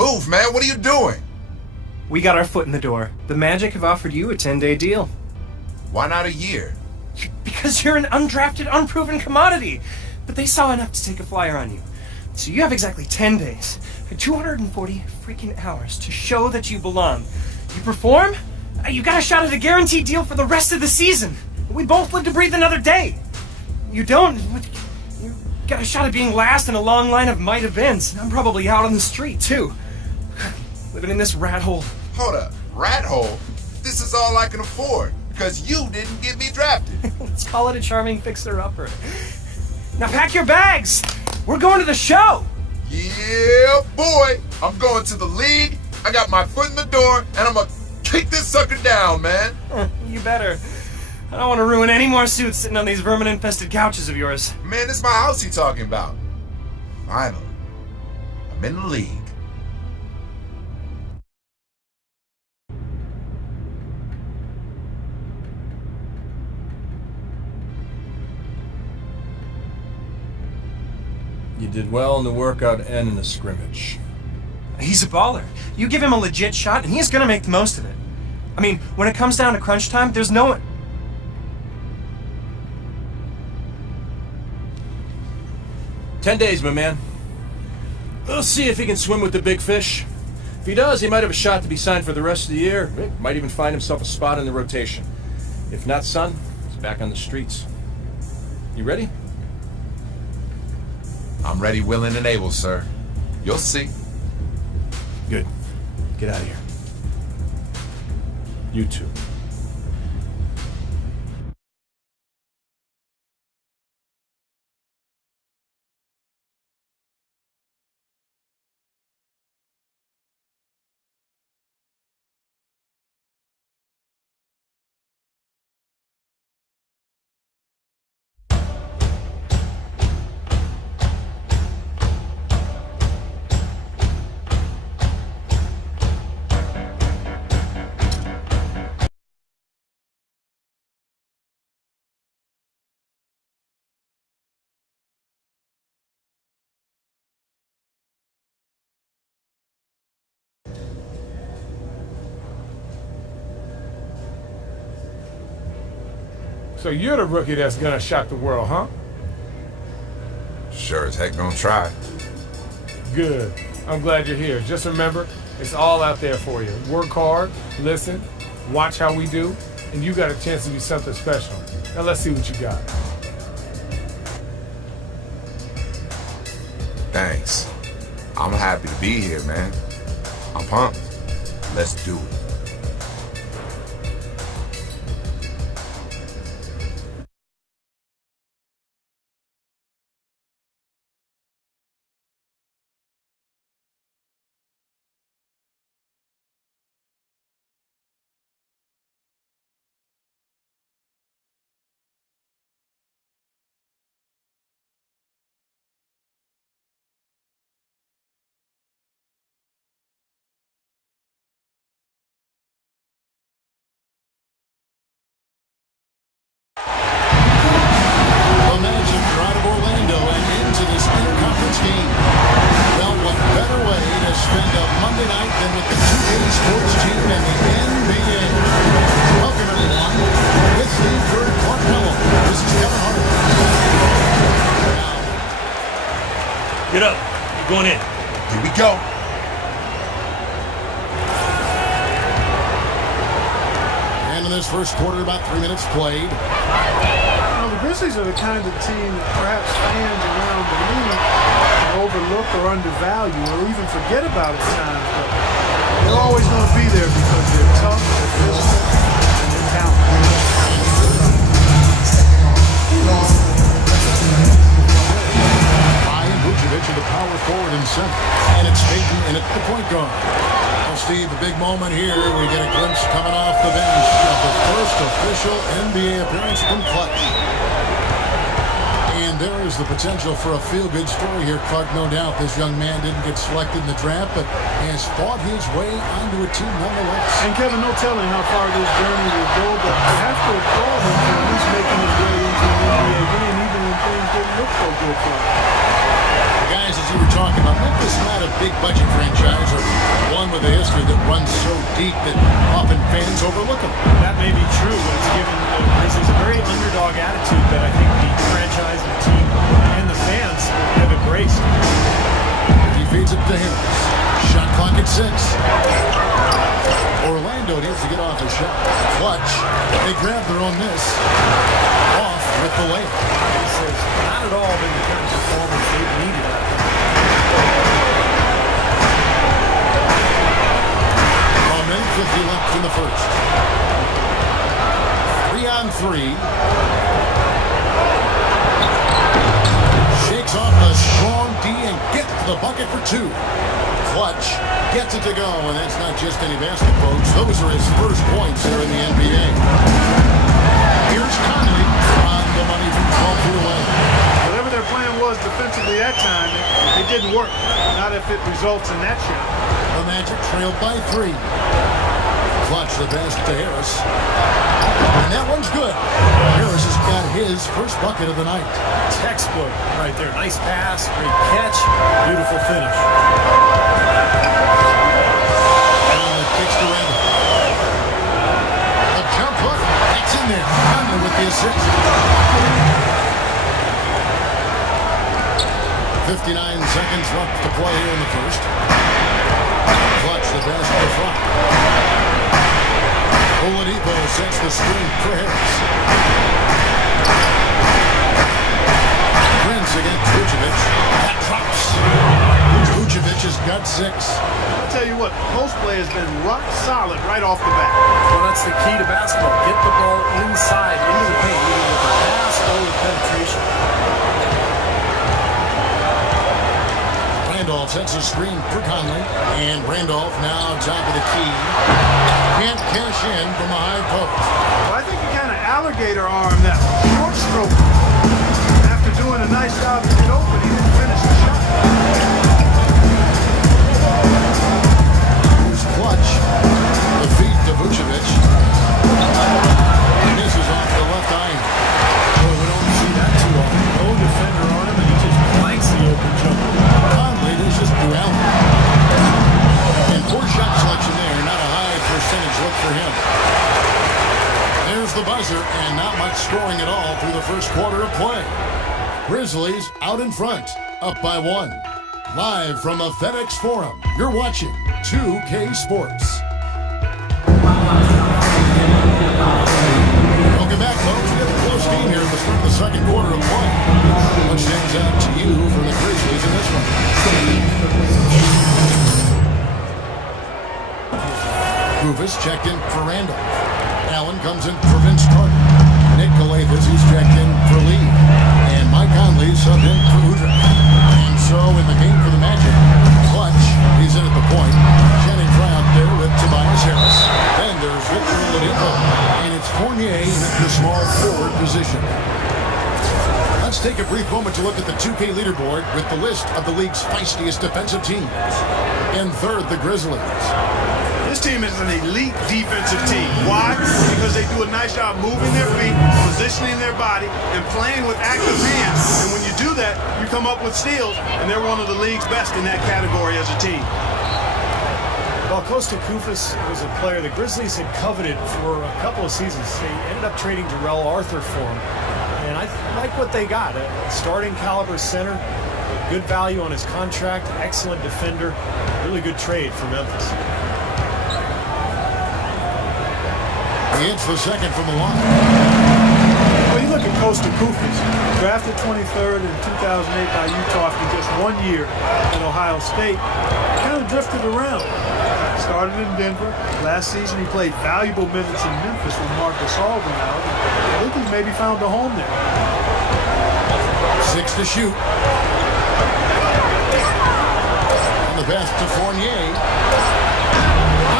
Move, man. What are you doing? We got our foot in the door. The Magic have offered you a 10-day deal. Why not a year? Because you're an undrafted, unproven commodity. But they saw enough to take a flyer on you. So you have exactly 10 days, 240 freaking hours to show that you belong. You perform, you got a shot at a guaranteed deal for the rest of the season. We both live to breathe another day. You don't, you got a shot at being last in a long line of might events. And I'm probably out on the street, too. Living in this rat hole. Hold up. Rat hole? This is all I can afford. Because you didn't get me drafted. Let's call it a charming fixer-upper. Now pack your bags. We're going to the show. Yeah, boy. I'm going to the league. I got my foot in the door, and I'm going to kick this sucker down, man. You better. I don't want to ruin any more suits sitting on these vermin-infested couches of yours. Man, this is my house you talking about. Finally. I'm in the league. You did well in the workout and in the scrimmage. He's a baller. You give him a legit shot, and he's going to make the most of it. I mean, when it comes down to crunch time, there's no one... 10 days, my man. We'll see if he can swim with the big fish. If he does, he might have a shot to be signed for the rest of the year. Might even find himself a spot in the rotation. If not, son, he's back on the streets. You ready? I'm ready, willing, and able, sir. You'll see. Good. Get out of here. You too. So you're the rookie that's gonna shock the world, huh? Sure as heck gonna try. Good. I'm glad you're here. Just remember, it's all out there for you. Work hard, listen, watch how we do, and you got a chance to be something special. Now let's see what you got. Thanks. I'm happy to be here, man. I'm pumped. Let's do it. Game. Well, what better way to spend a Monday night than with the 2K sports team and the NBA? Welcome, everyone. With Steve Curry, Clark Mello. This is Kevin Hart. Get up. You're going in. Here we go. And in this first quarter, about 3 minutes played. The Grizzlies are the kind of team that perhaps fans around the league overlook or undervalue or even forget about at times, but they're always going to be there because they're tough, they're physical, and they're talented. Ryan Vucevic to the power forward and center. And it's Peyton in at the point guard. Well, Steve, the big moment here, we get a glimpse coming off the bench of the first official NBA appearance from Clutch. And there is the potential for a feel-good story here, Clark. No doubt this young man didn't get selected in the draft, but has fought his way onto a team nonetheless. And Kevin, no telling how far this journey will go, but you have to applaud him for at least making his way into an NBA game, even when things didn't look so good for him. The guy franchises you were talking about, Memphis is not a big budget franchise or one with a history that runs so deep that often fans overlook them. That may be true, but it's given the Grizzlies a very underdog attitude that I think the franchise, the team, and the fans have embraced. He feeds it to him. Shot clock at 6. Orlando needs to get off a shot. Clutch. They grab their own miss. Off with the layup. This has not at all been the kind of performance they've needed out there. A minute 50 left in the first. 3-on-3. Shakes off the strong D and gets the bucket for 2. Clutch gets it to go, and that's not just any basket, folks. Those are his first points here in the NBA. Here's Conley on the money from 12 feet away. Whatever their plan was defensively that time, it didn't work. Not if it results in that shot. The Magic trailed by 3. Clutch the basket to Harris. And that one's good. Harris has got his first bucket of the night. Textbook right there. Nice pass, great catch, beautiful finish. And the kicks to Randall. A jump hook. It's in there. Conley with the assist. 59 seconds left to play here in the first. Clutch the basket to front. Oladipo sets the screen for Harris. Prince against Vucevic. That drops. Vucevic has got 6. I'll tell you what, post play has been rock solid right off the bat. Well, that's the key to basketball. Get the ball inside, into the paint, either with a pass or with penetration. Randolph sets a screen for Conley. And Randolph now top of the key. Can't cash in from a high post. Well, I think he kind of alligator armed that short stroke. After doing a nice job to get open, he didn't finish the shot. Here's Clutch. The feed to Vucevic. Misses off the left iron. Boy, we don't see that too often. No defender on him, and he just blanks the open jumper. Conley, there's just duality. And poor shot selection there. Not a high percentage look for him. There's the buzzer, and not much scoring at all through the first quarter of play. Grizzlies out in front, up by 1. Live from a FedEx Forum, you're watching 2K Sports. Welcome back, folks. We have a close game here at the start of the second quarter of play. What stands out to you from the Grizzlies in this one? Rufus checked in for Randall. Allen comes in for Vince Carter. Nick Galathis, he's checked in for Lee. And Mike Conley subbed in for Udrih. And so in the game for the Magic, Clutch, he's in at the point. Jennings right out there with Tobias Harris. Then there's Victor Oladipo. And it's Fournier in the small forward position. Let's take a brief moment to look at the 2K leaderboard with the list of the league's feistiest defensive teams. In third, the Grizzlies. This team is an elite defensive team. Why? Because they do a nice job moving their feet, positioning their body, and playing with active hands. And when you do that, you come up with steals, and they're one of the league's best in that category as a team. Well, Kosta Koufos was a player the Grizzlies had coveted for a couple of seasons. They ended up trading Darrell Arthur for him. And I like what they got. A starting caliber center, good value on his contract, excellent defender, really good trade for Memphis. He hits the second from the line. Well, you look at Kosta Koufos, drafted 23rd in 2008 by Utah after just 1 year at Ohio State. Kind of drifted around. Started in Denver. Last season he played valuable minutes in Memphis when Marc Gasol went out. I think he's maybe found a home there. 6 to shoot. And the pass to Fournier.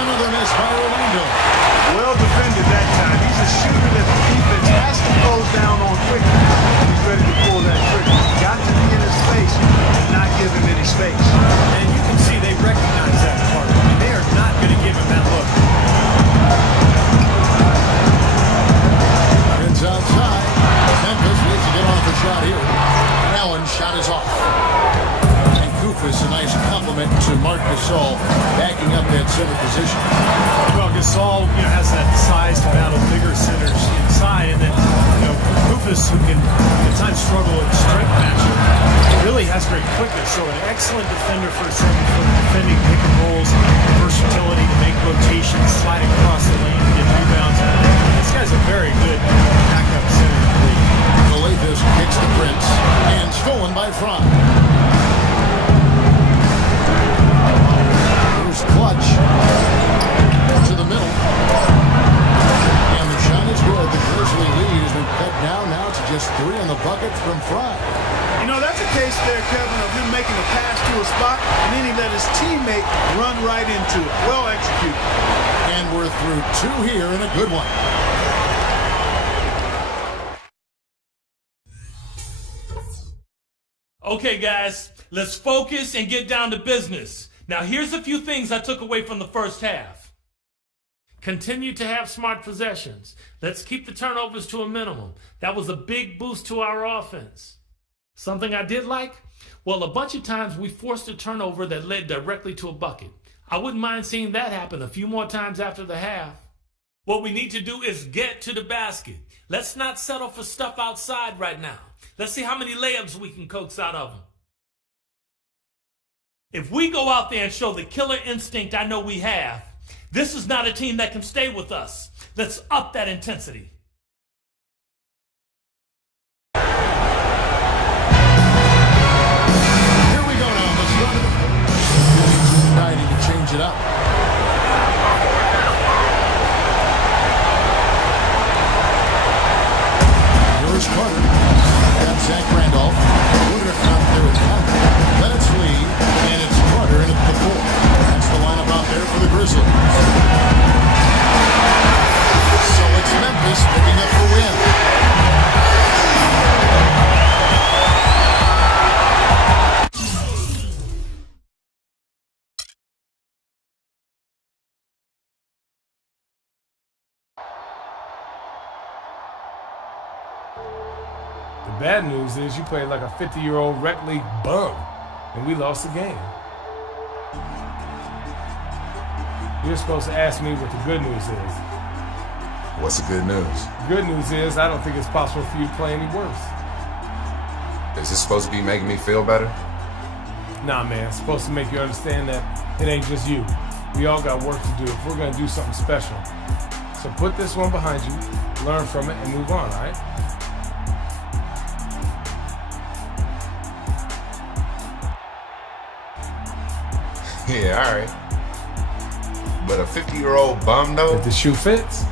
Another miss by Orlando. Well defended that time. He's a shooter that the defense has to close down on quickly. He's ready to pull that trigger. He's got to be in his face and not give him any space. And you can see they recognize that part. I mean, they are not going to give him that look. It's outside. Memphis needs to get off a shot here. Allen's shot is off. And Gasol backing up that center position. Well, Gasol, has that size to battle bigger centers inside, and then, Rufus, who can at times struggle with strength matchup, really has great quickness. So an excellent defender for a 7-foot, defending pick and rolls, versatility to make rotations, slide across the lane, get rebounds. This guy's a very good backup center in the league. Galethus kicks the Prince, and stolen by Fry. Here's Clutch to the middle. And the shot is good. The Grizzly lead has been cut down now to just 3 on the bucket from Fry. That's a case there, Kevin, of him making a pass to a spot, and then he let his teammate run right into it. Well executed. And we're through 2 here and a good one. Okay, guys, let's focus and get down to business. Now, here's a few things I took away from the first half. Continue to have smart possessions. Let's keep the turnovers to a minimum. That was a big boost to our offense. Something I did like? Well, a bunch of times we forced a turnover that led directly to a bucket. I wouldn't mind seeing that happen a few more times after the half. What we need to do is get to the basket. Let's not settle for stuff outside right now. Let's see how many layups we can coax out of them. If we go out there and show the killer instinct I know we have, this is not a team that can stay with us. Let's up that intensity. Here we go now. The start of the uniting to change it up. Here's Carter. Got Zach Randolph. We're going to count there with Carter. Let it lead, and it's Carter in at the 4. That's the lineup out there for the Grizzlies. So it's Memphis picking up the win. The bad news is you played like a 50-year-old rec league bum, and we lost the game. You're supposed to ask me what the good news is. What's the good news? Good news is I don't think it's possible for you to play any worse. Is this supposed to be making me feel better? Nah, man, it's supposed to make you understand that it ain't just you. We all got work to do if we're gonna do something special. So put this one behind you, learn from it, and move on, all right? Yeah, all right. But a 50-year-old bum, though? If the shoe fits.